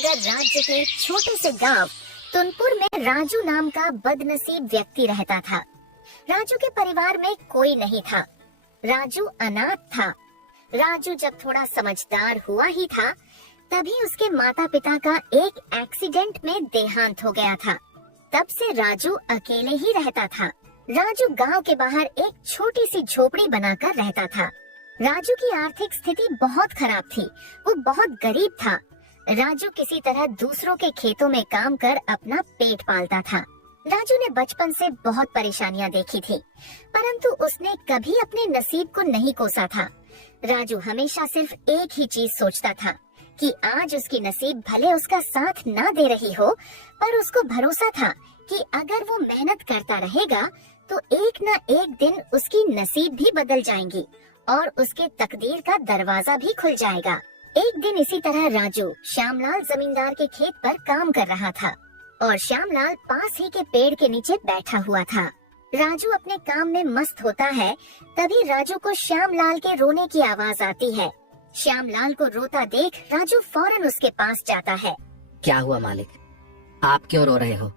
नगर राज्य के छोटे से गांव तुनपुर में राजू नाम का बदनसीब व्यक्ति रहता था। राजू के परिवार में कोई नहीं था। राजू अनाथ था। राजू जब थोड़ा समझदार हुआ ही था, तभी उसके माता पिता का एक एक्सीडेंट में देहांत हो गया था। तब से राजू अकेले ही रहता था। राजू गांव के बाहर एक छोटी सी झोपड़ी बनाकर रहता था। राजू की आर्थिक स्थिति बहुत खराब थी। वो बहुत गरीब था। राजू किसी तरह दूसरों के खेतों में काम कर अपना पेट पालता था। राजू ने बचपन से बहुत परेशानियां देखी थी, परंतु उसने कभी अपने नसीब को नहीं कोसा था। राजू हमेशा सिर्फ एक ही चीज सोचता था कि आज उसकी नसीब भले उसका साथ ना दे रही हो, पर उसको भरोसा था कि अगर वो मेहनत करता रहेगा तो एक न एक दिन उसकी नसीब भी बदल जाएंगी और उसके तकदीर का दरवाजा भी खुल जाएगा। एक दिन इसी तरह राजू श्यामलाल जमींदार के खेत पर काम कर रहा था और श्यामलाल पास ही के पेड़ के नीचे बैठा हुआ था। राजू अपने काम में मस्त होता है, तभी राजू को श्यामलाल के रोने की आवाज आती है। श्यामलाल को रोता देख राजू फौरन उसके पास जाता है। क्या हुआ मालिक, आप क्यों रो रहे हो?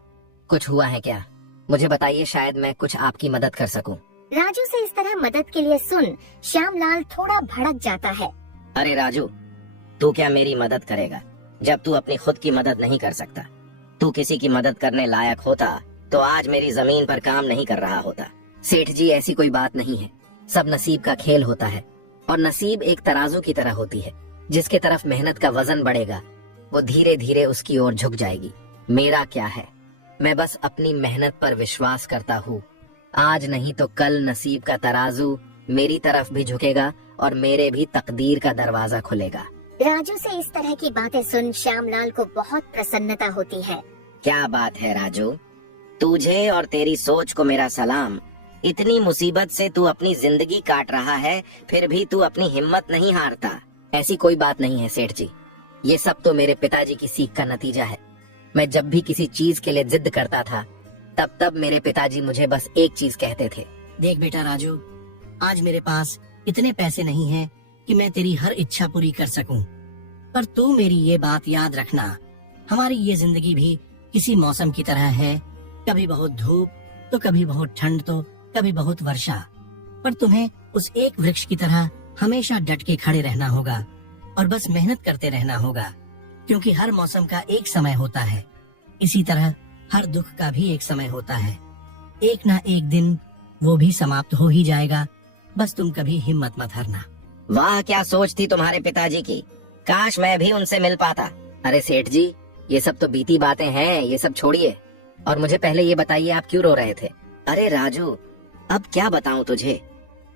कुछ हुआ है क्या? मुझे बताइए, शायद मैं कुछ आपकी मदद कर सकूं। राजू से इस तरह मदद के लिए सुन श्यामलाल थोड़ा भड़क जाता है। अरे राजू, तू क्या मेरी मदद करेगा जब तू अपनी खुद की मदद नहीं कर सकता? तू किसी की मदद करने लायक होता तो आज मेरी जमीन पर काम नहीं कर रहा होता। सेठ जी, ऐसी कोई बात नहीं है। सब नसीब का खेल होता है और नसीब एक तराजू की तरह होती है। जिसके तरफ मेहनत का वजन बढ़ेगा वो धीरे धीरे उसकी ओर झुक जाएगी। मेरा क्या है, मैं बस अपनी मेहनत पर विश्वास करता हूँ। आज नहीं तो कल नसीब का तराजू मेरी तरफ भी झुकेगा और मेरे भी तकदीर का दरवाजा खुलेगा। राजू से इस तरह की बातें सुन श्यामलाल को बहुत प्रसन्नता होती है। क्या बात है राजू, तुझे और तेरी सोच को मेरा सलाम। इतनी मुसीबत से तू अपनी जिंदगी काट रहा है, फिर भी तू अपनी हिम्मत नहीं हारता। ऐसी कोई बात नहीं है सेठ जी, ये सब तो मेरे पिताजी की सीख का नतीजा है। मैं जब भी किसी चीज के लिए जिद करता था, तब मेरे पिताजी मुझे बस एक चीज कहते थे। देख बेटा राजू, आज मेरे पास इतने पैसे नहीं हैं कि मैं तेरी हर इच्छा पूरी कर सकूं, पर तू मेरी ये बात याद रखना, हमारी ये जिंदगी भी किसी मौसम की तरह है। कभी बहुत धूप तो कभी बहुत ठंड तो कभी बहुत वर्षा, पर तुम्हें उस एक वृक्ष की तरह हमेशा डट के खड़े रहना होगा और बस मेहनत करते रहना होगा, क्योंकि हर मौसम का एक समय होता है। इसी तरह हर दुख का भी एक समय होता है। एक ना एक दिन वो भी समाप्त हो ही जाएगा। बस तुम कभी हिम्मत मत हारना। वाह, क्या सोच थी तुम्हारे पिताजी की। काश मैं भी उनसे मिल पाता। अरे सेठ जी, ये सब तो बीती बातें हैं, ये सब छोड़िए और मुझे पहले ये बताइए, आप क्यों रो रहे थे? अरे राजू, अब क्या बताऊं तुझे,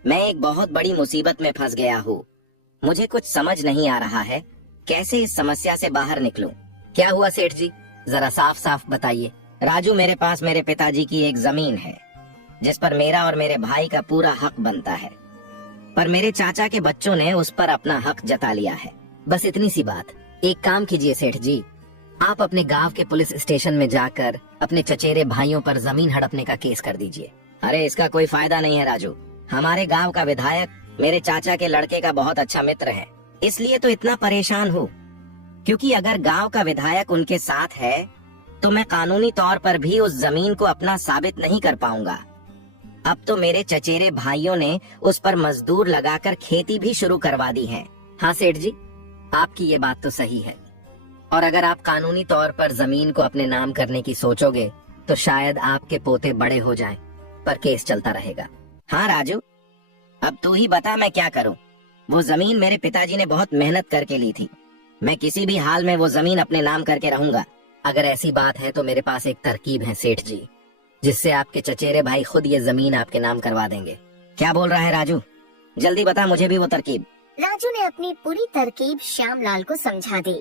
मैं एक बहुत बड़ी मुसीबत में फंस गया हूँ। मुझे कुछ समझ नहीं आ रहा है कैसे इस समस्या से बाहर निकलूं। क्या हुआ सेठ जी, जरा साफ साफ बताइए। राजू, मेरे पास मेरे पिताजी की एक जमीन है जिस पर मेरा और मेरे भाई का पूरा हक बनता है, पर मेरे चाचा के बच्चों ने उस पर अपना हक जता लिया है। बस इतनी सी बात। एक काम कीजिए सेठ जी, आप अपने गांव के पुलिस स्टेशन में जाकर अपने चचेरे भाइयों पर जमीन हड़पने का केस कर दीजिए। अरे इसका कोई फायदा नहीं है राजू, हमारे गांव का विधायक मेरे चाचा के लड़के का बहुत अच्छा मित्र है, इसलिए तो इतना परेशान हूँ। क्योंकि अगर गांव का विधायक उनके साथ है तो मैं कानूनी तौर पर भी उस जमीन को अपना साबित नहीं कर पाऊंगा। अब तो मेरे चचेरे भाइयों ने उस पर मजदूर लगाकर खेती भी शुरू करवा दी है। हाँ सेठ जी, आपकी ये बात तो सही है, और अगर आप कानूनी तौर पर जमीन को अपने नाम करने की सोचोगे तो शायद आपके पोते बड़े हो जाएं, पर केस चलता रहेगा। हाँ राजू, अब तू ही बता मैं क्या करूं। वो जमीन मेरे पिताजी ने बहुत मेहनत करके ली थी, मैं किसी भी हाल में वो जमीन अपने नाम करके रहूंगा। अगर ऐसी बात है तो मेरे पास एक तरकीब है सेठ जी, जिससे आपके चचेरे भाई खुद ये जमीन आपके नाम करवा देंगे। क्या बोल रहा है राजू, जल्दी बता मुझे भी वो तरकीब। राजू ने अपनी पूरी तरकीब श्यामलाल को समझा दी।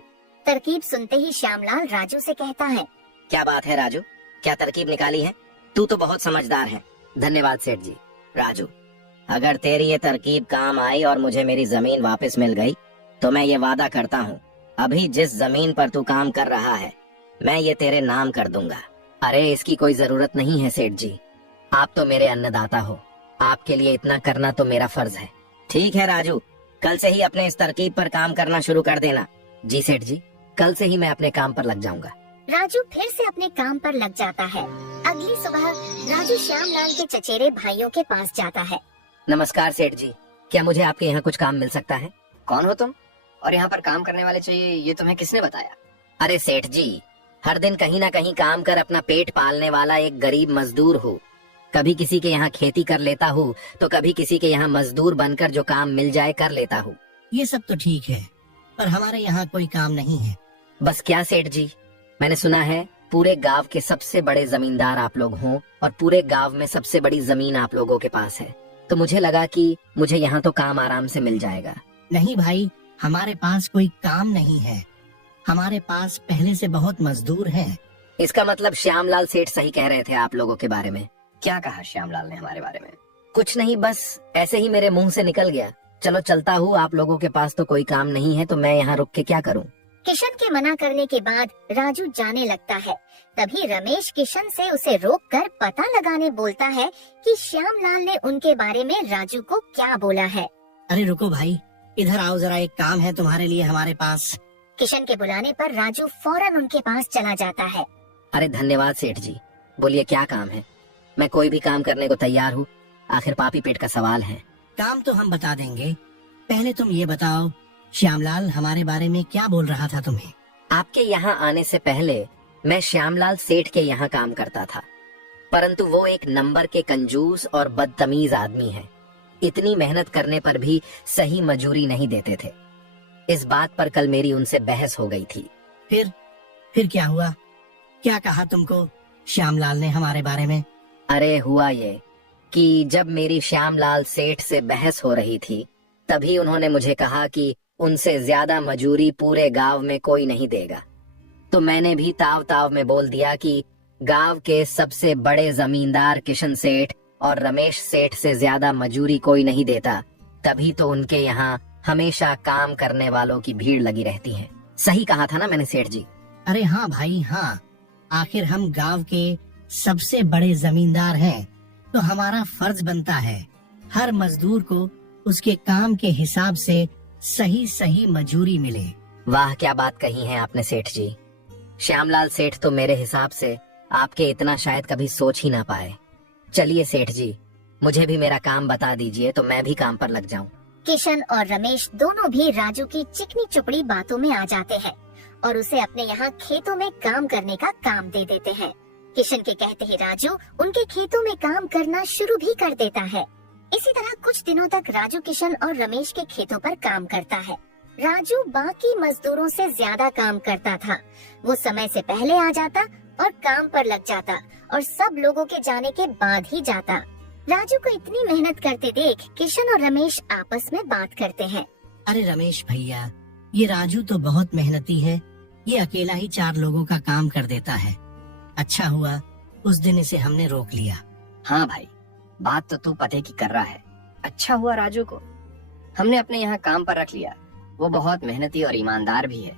तरकीब सुनते ही श्यामलाल राजू से कहता है, क्या बात है राजू, क्या तरकीब निकाली है? तू तो बहुत समझदार है। धन्यवाद सेठ जी। राजू, अगर तेरी ये तरकीब काम आई और मुझे मेरी जमीन वापस मिल गई तो मैं ये वादा करता हूँ, अभी जिस जमीन पर तू काम कर रहा है मैं ये तेरे नाम कर दूंगा। अरे इसकी कोई जरूरत नहीं है सेठ जी, आप तो मेरे अन्नदाता हो, आपके लिए इतना करना तो मेरा फर्ज है। ठीक है राजू, कल से ही अपने इस तरकीब पर काम करना शुरू कर देना। जी सेठ जी। कल से ही मैं अपने काम पर लग जाऊंगा। राजू फिर से अपने काम पर लग जाता है। अगली सुबह राजू श्यामलाल के चचेरे भाइयों के पास जाता है। नमस्कार सेठ जी, क्या मुझे आपके यहाँ कुछ काम मिल सकता है? कौन हो तुम और यहाँ पर काम करने वाले चाहिए, ये तुम्हें किसने बताया? अरे सेठ जी, हर दिन कहीं ना कहीं काम कर अपना पेट पालने वाला एक गरीब मजदूर हूँ। कभी किसी के यहाँ खेती कर लेता हूँ तो कभी किसी के यहाँ मजदूर बनकर जो काम मिल जाए कर लेता हूँ। ये सब तो ठीक है, पर हमारे यहाँ कोई काम नहीं है। बस क्या सेठ जी, मैंने सुना है पूरे गांव के सबसे बड़े जमींदार आप लोग हों और पूरे गांव में सबसे बड़ी जमीन आप लोगों के पास है, तो मुझे लगा कि मुझे यहाँ तो काम आराम से मिल जाएगा। नहीं भाई, हमारे पास कोई काम नहीं है। हमारे पास पहले से बहुत मजदूर हैं। इसका मतलब श्यामलाल सेठ सही कह रहे थे आप लोगों के बारे में। क्या कहा श्यामलाल ने हमारे बारे में? कुछ नहीं, बस ऐसे ही मेरे मुंह से निकल गया। चलो चलता हूँ, आप लोगों के पास तो कोई काम नहीं है तो मैं यहाँ रुक के क्या करूँ। किशन के मना करने के बाद राजू जाने लगता है। तभी रमेश किशन से उसे रोककर पता लगाने बोलता है कि श्यामलाल ने उनके बारे में राजू को क्या बोला है। अरे रुको भाई, इधर आओ जरा, एक काम है तुम्हारे लिए हमारे पास। किशन के बुलाने पर राजू फौरन उनके पास चला जाता है। अरे धन्यवाद सेठ जी, बोलिए क्या काम है? मैं कोई भी काम करने को तैयार हूँ, आखिर पापी पेट का सवाल है। काम तो हम बता देंगे, पहले तुम ये बताओ श्यामलाल हमारे बारे में क्या बोल रहा था तुम्हें? आपके यहाँ आने से पहले मैं श्यामलाल सेठ के यहाँ काम करता था, परंतु वो एक नंबर के कंजूस और बदतमीज आदमी है। इतनी मेहनत करने पर भी सही मजूरी नहीं देते थे। इस बात पर कल मेरी उनसे बहस हो गई थी। फिर क्या हुआ? क्या कहा तुमको श्यामलाल ने हमारे बारे में? अरे हुआ ये कि जब मेरी श्यामलाल सेठ से बहस हो रही थी, तभी उन्होंने मुझे कहा कि उनसे ज्यादा मजूरी पूरे गांव में कोई नहीं देगा। तो मैंने भी ताव ताव में बोल दिया कि गांव के सबसे बड़े जमींदार किशन सेठ और रमेश सेठ से ज्यादा मजूरी कोई नहीं देता, तभी तो उनके यहाँ हमेशा काम करने वालों की भीड़ लगी रहती है। सही कहा था ना मैंने सेठ जी? अरे हाँ भाई हाँ, आखिर हम गांव के सबसे बड़े जमींदार हैं, तो हमारा फर्ज बनता है हर मजदूर को उसके काम के हिसाब से सही सही मजूरी मिले। वाह क्या बात कही है आपने सेठ जी। श्यामलाल सेठ तो मेरे हिसाब से आपके इतना शायद कभी सोच ही ना पाए। चलिए सेठ जी, मुझे भी मेरा काम बता दीजिए तो मैं भी काम पर लग जाऊं। किशन और रमेश दोनों भी राजू की चिकनी चुपड़ी बातों में आ जाते हैं और उसे अपने यहाँ खेतों में काम करने का काम दे देते हैं। किशन के कहते ही राजू उनके खेतों में काम करना शुरू भी कर देता है। इसी तरह कुछ दिनों तक राजू किशन और रमेश के खेतों पर काम करता है। राजू बाकी मजदूरों से ज्यादा काम करता था। वो समय से पहले आ जाता और काम पर लग जाता और सब लोगों के जाने के बाद ही जाता। राजू को इतनी मेहनत करते देख किशन और रमेश आपस में बात करते हैं। अरे रमेश भैया, ये राजू तो बहुत मेहनती है, ये अकेला ही 4 लोगों का काम कर देता है। अच्छा हुआ उस दिन इसे हमने रोक लिया। हाँ भाई, बात तो तू पते की कर रहा है। अच्छा हुआ राजू को हमने अपने यहाँ काम पर रख लिया। वो बहुत मेहनती और ईमानदार भी है।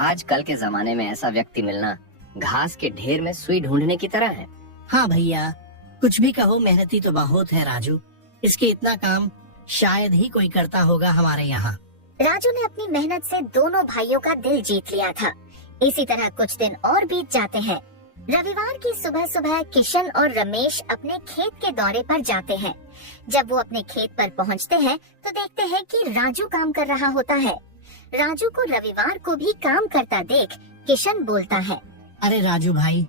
आजकल के जमाने में ऐसा व्यक्ति मिलना घास के ढेर में सुई ढूंढने की तरह है। हाँ भैया, कुछ भी कहो, मेहनती तो बहुत है राजू। इसके इतना काम शायद ही कोई करता होगा हमारे यहाँ। राजू ने अपनी मेहनत से दोनों भाइयों का दिल जीत लिया था। इसी तरह कुछ दिन और बीत जाते हैं। रविवार की सुबह सुबह किशन और रमेश अपने खेत के दौरे पर जाते हैं। जब वो अपने खेत पर पहुंचते हैं तो देखते हैं कि राजू काम कर रहा होता है। राजू को रविवार को भी काम करता देख किशन बोलता है, अरे राजू भाई,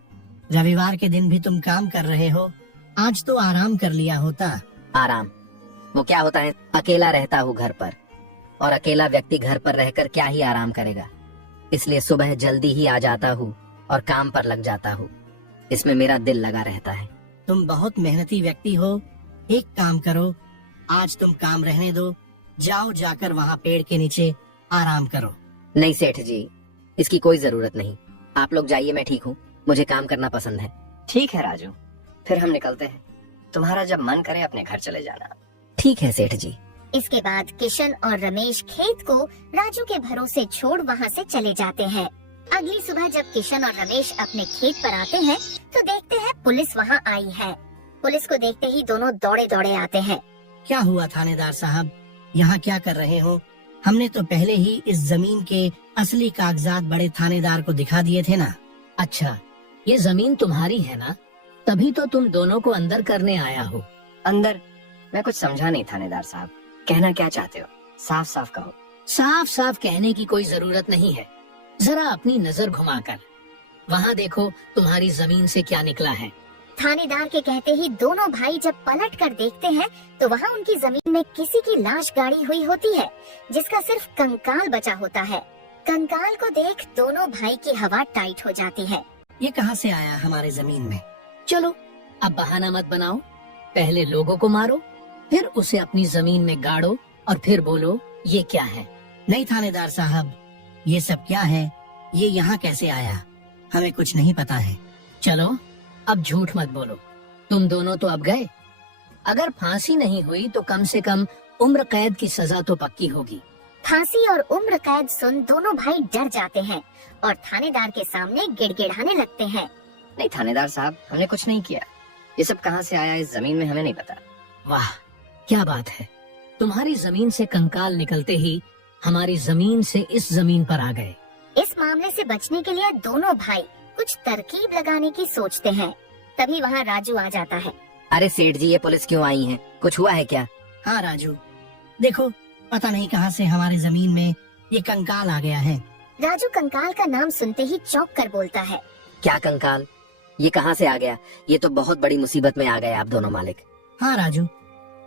रविवार के दिन भी तुम काम कर रहे हो, आज तो आराम कर लिया होता। आराम? वो क्या होता है? अकेला रहता हूँ घर पर, और अकेला व्यक्ति घर पर रहकर क्या ही आराम करेगा। इसलिए सुबह जल्दी ही आ जाता हूँ और काम पर लग जाता हूँ। इसमें मेरा दिल लगा रहता है। तुम बहुत मेहनती व्यक्ति हो। एक काम करो, आज तुम काम रहने दो, जाओ जाकर वहाँ पेड़ के नीचे आराम करो। नहीं सेठ जी, इसकी कोई जरूरत नहीं। आप लोग जाइए, मैं ठीक हूँ। मुझे काम करना पसंद है। ठीक है राजू, फिर हम निकलते हैं। तुम्हारा जब मन करे अपने घर चले जाना। ठीक है सेठ जी। इसके बाद किशन और रमेश खेत को राजू के भरोसे छोड़ वहाँ से चले जाते हैं। अगली सुबह जब किशन और रमेश अपने खेत पर आते हैं तो देखते हैं पुलिस वहाँ आई है। पुलिस को देखते ही दोनों दौड़े दौड़े आते हैं। क्या हुआ थानेदार साहब, यहाँ क्या कर रहे हो? हमने तो पहले ही इस जमीन के असली कागजात बड़े थानेदार को दिखा दिए थे ना। अच्छा, ये जमीन तुम्हारी है ना? तभी तो तुम दोनों को अंदर करने आया हो। अंदर? मैं कुछ समझा नहीं थानेदार साहब, कहना क्या चाहते हो? साफ साफ कहो। साफ साफ कहने की कोई जरूरत नहीं है। जरा अपनी नजर घुमाकर वहाँ देखो तुम्हारी जमीन से क्या निकला है। थानेदार के कहते ही दोनों भाई जब पलट कर देखते हैं तो वहाँ उनकी जमीन में किसी की लाश गाड़ी हुई होती है, जिसका सिर्फ कंकाल बचा होता है। कंकाल को देख दोनों भाई की हवा टाइट हो जाती है। ये कहाँ से आया हमारे जमीन में? चलो अब बहाना मत बनाओ, पहले लोगों को मारो, फिर उसे अपनी जमीन में गाड़ो और फिर बोलो ये क्या है। नहीं थानेदार साहब, ये सब क्या है? ये यहाँ कैसे आया? हमें कुछ नहीं पता है। चलो अब झूठ मत बोलो, तुम दोनों तो अब गए। अगर फांसी नहीं हुई तो कम से कम उम्र कैद की सजा तो पक्की होगी। फांसी और उम्र कैद सुन दोनों भाई डर जाते हैं और थानेदार के सामने गिड़गिड़ाने लगते हैं। नहीं थानेदार साहब, हमने कुछ नहीं किया। ये सब कहाँ से आया इस जमीन में हमें नहीं पता। वाह क्या बात है, तुम्हारी जमीन से कंकाल निकलते ही हमारी जमीन से इस जमीन पर आ गए। इस मामले से बचने के लिए दोनों भाई कुछ तरकीब लगाने की सोचते हैं। तभी वहाँ राजू आ जाता है। अरे सेठ जी, ये पुलिस क्यों आई है? कुछ हुआ है क्या? हाँ राजू, देखो पता नहीं कहाँ से हमारी जमीन में ये कंकाल आ गया है। राजू कंकाल का नाम सुनते ही चौंक कर बोलता है। क्या कंकाल? ये कहाँ से आ गया? ये तो बहुत बड़ी मुसीबत में आ गए आप दोनों मालिक। हाँ राजू,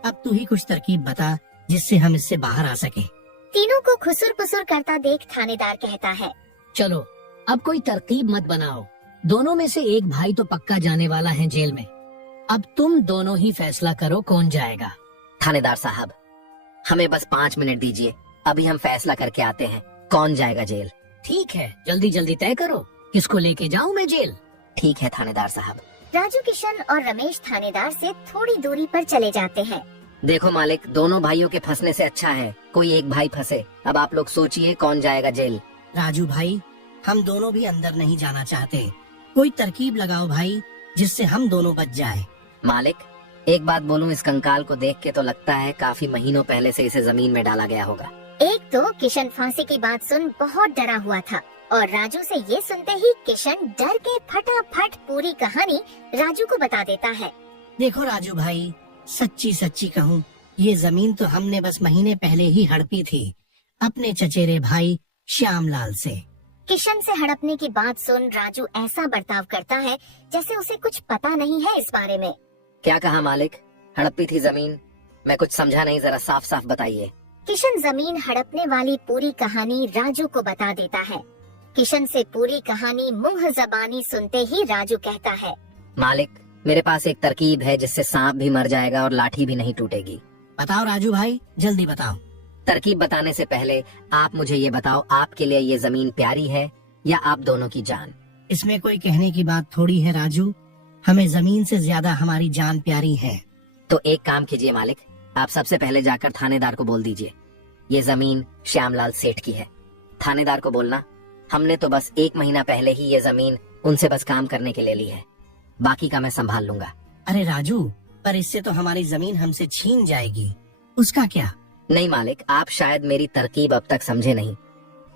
अब तू ही कुछ तरकीब बता जिससे हम इससे बाहर आ सके। तीनों को खुसुर पुसुर करता देख थानेदार कहता है, चलो अब कोई तरकीब मत बनाओ, दोनों में से एक भाई तो पक्का जाने वाला है जेल में। अब तुम दोनों ही फैसला करो कौन जाएगा। थानेदार साहब, हमें बस 5 मिनट दीजिए, अभी हम फैसला करके आते हैं कौन जाएगा जेल। ठीक है, जल्दी जल्दी तय करो, किसको लेके जाऊं मैं जेल। ठीक है थानेदार साहब। राजू, किशन और रमेश थानेदार से थोड़ी दूरी पर चले जाते हैं। देखो मालिक, दोनों भाइयों के फंसने से अच्छा है कोई एक भाई फंसे। अब आप लोग सोचिए कौन जाएगा जेल। राजू भाई, हम दोनों भी अंदर नहीं जाना चाहते, कोई तरकीब लगाओ भाई जिससे हम दोनों बच जाए। मालिक एक बात बोलूं, इस कंकाल को देख के तो लगता है काफी महीनों पहले से इसे जमीन में डाला गया होगा। एक तो किशन फांसी की बात सुन बहुत डरा हुआ था और राजू से ये सुनते ही किशन डर के फटाफट पूरी कहानी राजू को बता देता है। देखो राजू भाई, सच्ची सच्ची कहूँ, ये जमीन तो हमने बस महीने पहले ही हड़पी थी अपने चचेरे भाई श्यामलाल से। किशन से हड़पने की बात सुन राजू ऐसा बर्ताव करता है जैसे उसे कुछ पता नहीं है इस बारे में। क्या कहा मालिक? हड़पी थी जमीन? मैं कुछ समझा नहीं, जरा साफ साफ बताइए। किशन जमीन हड़पने वाली पूरी कहानी राजू को बता देता है। किशन से पूरी कहानी मुंह जबानी सुनते ही राजू कहता है, मालिक मेरे पास एक तरकीब है जिससे सांप भी मर जाएगा और लाठी भी नहीं टूटेगी। बताओ राजू भाई, जल्दी बताओ। तरकीब बताने से पहले आप मुझे ये बताओ, आपके लिए ये जमीन प्यारी है या आप दोनों की जान? इसमें कोई कहने की बात थोड़ी है राजू, हमें जमीन से ज्यादा हमारी जान प्यारी है। तो एक काम कीजिए मालिक, आप सबसे पहले जाकर थानेदार को बोल दीजिए ये जमीन श्यामलाल सेठ की है। थानेदार को बोलना हमने तो बस 1 महीना पहले ही ये जमीन उनसे बस काम करने के लिए ली है, बाकी का मैं संभाल लूंगा। अरे राजू, पर इससे तो हमारी जमीन हमसे छीन जाएगी, उसका क्या? नहीं मालिक, आप शायद मेरी तरकीब अब तक समझे नहीं।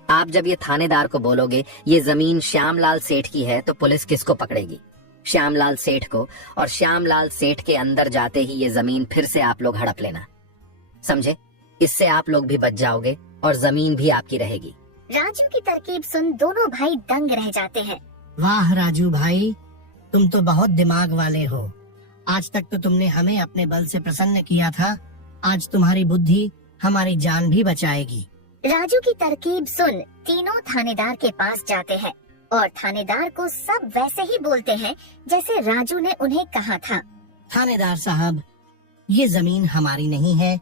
आप जब ये थानेदार को बोलोगे ये जमीन श्यामलाल सेठ की है तो पुलिस किसको पकड़ेगी? श्यामलाल सेठ को। और श्यामलाल सेठ के अंदर जाते ही ये जमीन फिर से आप लोग हड़प लेना, समझे? इससे आप लोग भी बच जाओगे और जमीन भी आपकी रहेगी। राजू की तरकीब सुन दोनों भाई दंग रह जाते हैं। वाह राजू भाई, तुम तो बहुत दिमाग वाले हो। आज तक तो तुमने हमें अपने बल से प्रसन्न किया था, आज तुम्हारी बुद्धि हमारी जान भी बचाएगी। राजू की तरकीब सुन तीनों थानेदार के पास जाते हैं और थानेदार को सब वैसे ही बोलते हैं जैसे राजू ने उन्हें कहा था। थानेदार साहब, ये जमीन हमारी नहीं है,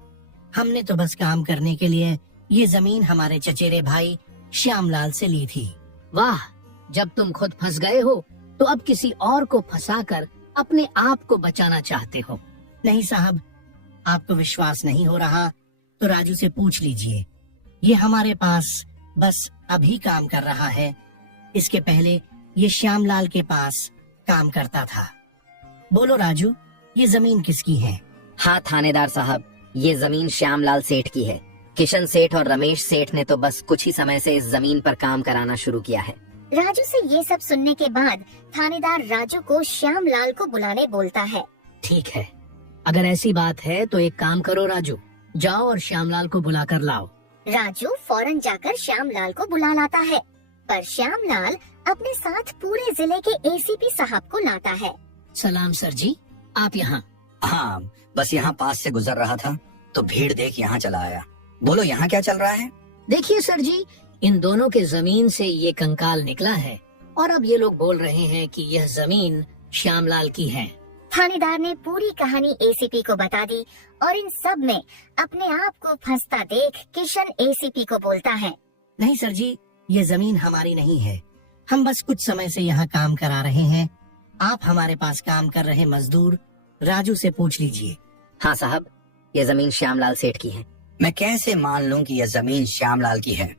हमने तो बस काम करने के लिए ये जमीन हमारे चचेरे भाई श्यामलाल से ली थी। वाह, जब तुम खुद फंस गए हो तो अब किसी और को फंसाकर अपने आप को बचाना चाहते हो। नहीं साहब, आपको विश्वास नहीं हो रहा तो राजू से पूछ लीजिए, ये हमारे पास बस अभी काम कर रहा है, इसके पहले ये श्यामलाल के पास काम करता था। बोलो राजू, ये जमीन किसकी है? हाँ थानेदार साहब, ये जमीन श्यामलाल सेठ की है। किशन सेठ और रमेश सेठ ने तो बस कुछ ही समय से इस जमीन पर काम कराना शुरू किया है। राजू से ये सब सुनने के बाद थानेदार राजू को श्यामलाल को बुलाने बोलता है। ठीक है, अगर ऐसी बात है तो एक काम करो राजू, जाओ और श्यामलाल को बुला कर लाओ। राजू फौरन जाकर श्यामलाल को बुला लाता है, पर श्यामलाल अपने साथ पूरे जिले के एसीपी साहब को लाता है। सलाम सर जी, आप यहाँ? हाँ, बस यहाँ पास से गुजर रहा था तो भीड़ देख यहाँ चला आया। बोलो यहाँ क्या चल रहा है? देखिए सर जी, इन दोनों के जमीन से ये कंकाल निकला है और अब ये लोग बोल रहे हैं कि यह जमीन श्यामलाल की है। थानेदार ने पूरी कहानी एसीपी को बता दी और इन सब में अपने आप को फंसता देख किशन एसीपी को बोलता है। नहीं सर जी, ये जमीन हमारी नहीं है, हम बस कुछ समय से यहाँ काम करा रहे हैं। आप हमारे पास काम कर रहे मजदूर राजू से पूछ लीजिए। हाँ साहब, ये जमीन श्यामलाल सेठ की है। मैं कैसे मान लूं कि यह जमीन श्यामलाल की है?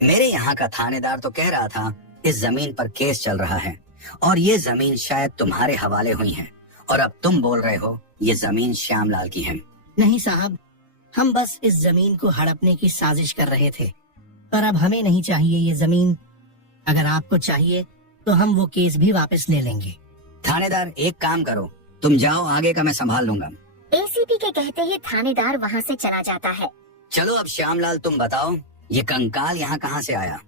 मेरे यहाँ का थानेदार तो कह रहा था इस जमीन पर केस चल रहा है और ये जमीन शायद तुम्हारे हवाले हुई है, और अब तुम बोल रहे हो ये जमीन श्यामलाल की है। नहीं साहब, हम बस इस जमीन को हड़पने की साजिश कर रहे थे, पर अब हमें नहीं चाहिए ये जमीन। अगर आपको चाहिए तो हम वो केस भी वापस ले लेंगे। थानेदार एक काम करो, तुम जाओ, आगे का मैं संभाल लूंगा। एसीपी के कहते ही थानेदार वहाँ से चला जाता है। चलो अब श्यामलाल तुम बताओ, ये कंकाल यहाँ कहाँ से आया?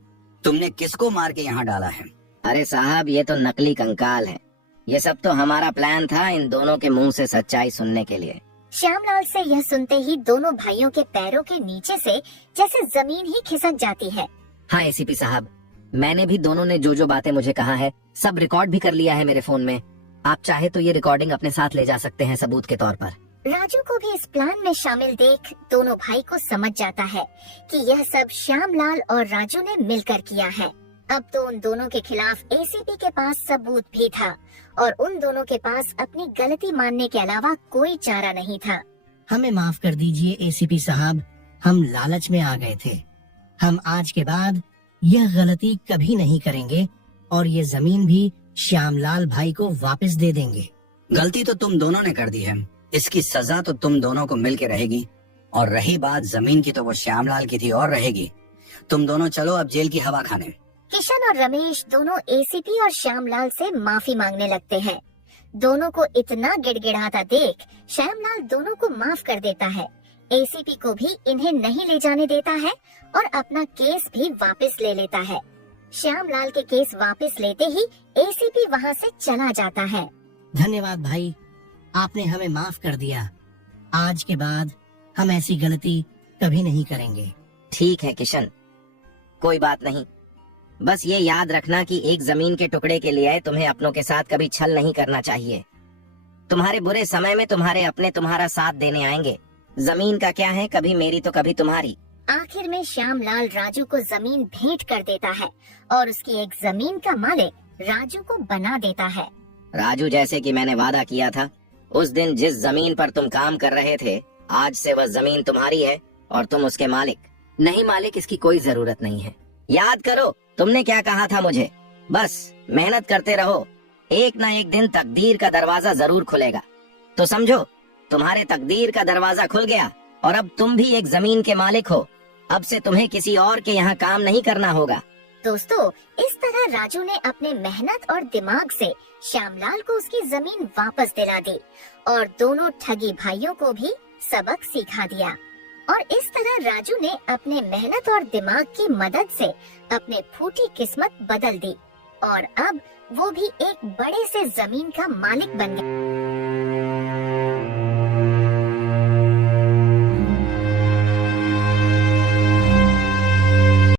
तुमने किसको मार के यहाँ डाला है? अरे साहब, ये तो नकली कंकाल है। ये सब तो हमारा प्लान था इन दोनों के मुंह से सच्चाई सुनने के लिए। श्यामलाल से यह सुनते ही दोनों भाइयों के पैरों के नीचे से जैसे जमीन ही खिसक जाती है। हाँ एसीपी साहब, मैंने भी दोनों ने जो जो बातें मुझे कहा है सब रिकॉर्ड भी कर लिया है मेरे फोन में। आप चाहे तो ये रिकॉर्डिंग अपने साथ ले जा सकते हैं सबूत के तौर पर। राजू को भी इस प्लान में शामिल देख दोनों भाई को समझ जाता है कि यह सब श्यामलाल और राजू ने मिलकर किया है। अब तो उन दोनों के खिलाफ एसीपी के पास सबूत भी था और उन दोनों के पास अपनी गलती मानने के अलावा कोई चारा नहीं था। हमें माफ कर दीजिए एसीपी साहब, हम लालच में आ गए थे। हम आज के बाद यह गलती कभी नहीं करेंगे और ये जमीन भी श्यामलाल भाई को वापस दे देंगे। गलती तो तुम दोनों ने कर दी है, इसकी सजा तो तुम दोनों को मिलके रहेगी। और रही बात जमीन की, तो वो श्यामलाल की थी और रहेगी। तुम दोनों चलो अब जेल की हवा खाने। किशन और रमेश दोनों एसीपी और श्यामलाल से माफी मांगने लगते हैं। दोनों को इतना गिड़गिड़ाता देख श्यामलाल दोनों को माफ कर देता है। एसीपी को भी इन्हें नहीं ले जाने देता है और अपना केस भी वापस ले लेता है। श्यामलाल के केस वापस लेते ही एसीपी वहाँ से चला जाता है। धन्यवाद भाई, आपने हमें माफ कर दिया। आज के बाद हम ऐसी गलती कभी नहीं करेंगे। ठीक है किशन, कोई बात नहीं। बस ये याद रखना कि एक जमीन के टुकड़े के लिए तुम्हें अपनों के साथ कभी छल नहीं करना चाहिए। तुम्हारे बुरे समय में तुम्हारे अपने तुम्हारा साथ देने आएंगे। जमीन का क्या है, कभी मेरी तो कभी तुम्हारी। आखिर में श्यामलाल राजू को जमीन भेंट कर देता है और उसकी एक जमीन का मालिक राजू को बना देता है। राजू, जैसे कि मैंने वादा किया था, उस दिन जिस जमीन पर तुम काम कर रहे थे, आज से वह जमीन तुम्हारी है और तुम उसके मालिक। नहीं मालिक, इसकी कोई जरूरत नहीं है। याद करो तुमने क्या कहा था मुझे। बस मेहनत करते रहो, एक ना एक दिन तकदीर का दरवाजा जरूर खुलेगा। तो समझो, तुम्हारे तकदीर का दरवाजा खुल गया और अब तुम भी एक जमीन के मालिक हो। अब से तुम्हें किसी और के यहाँ काम नहीं करना होगा। दोस्तों, इस तरह राजू ने अपने मेहनत और दिमाग से श्यामलाल को उसकी जमीन वापस दिला दी और दोनों ठगी भाइयों को भी सबक सिखा दिया। और इस तरह राजू ने अपने मेहनत और दिमाग की मदद से अपने फूटी किस्मत बदल दी और अब वो भी एक बड़े से जमीन का मालिक बन गया।